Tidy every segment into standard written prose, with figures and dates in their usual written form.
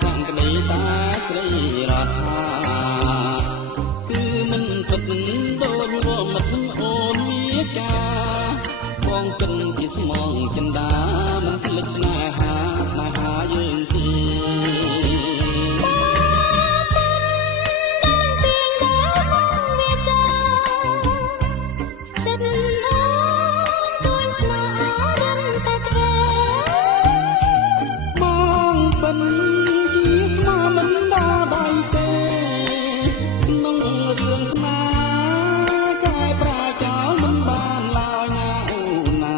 ខាងក្តីតាស្រីរដ្ឋាគឺមិនពិតដូចរមិតអូនវាចាបងគិនជាស្មងចិន្តាមិនភ្លេចស្នេហាយើងទេស្មាមិនដល់ដៃទេក្នុងរឿងស្នេហ៍កែប្រាចោលមិនបានឡើយណាអូនណា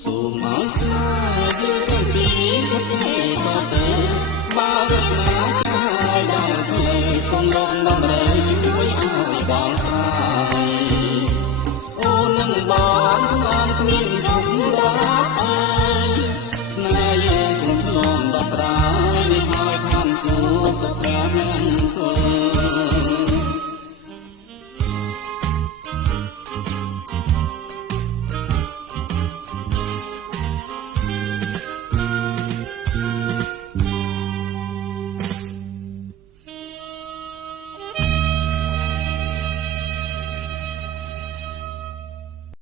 សូមឲ្យស្នេហ៍យើងទាំងពីរគិតទៅទៅបើវាស្នេហ៍កាយដល់ទៅសូមលោកដំរើជួយឲ្យបងហើយអូននឹងបងបានគ្មានជុំរាប់អើយស្នេហ៍យើងគុំជាប់ដល់ត្រាយនេះហើយខានសួរសុខស្រាប់នឹង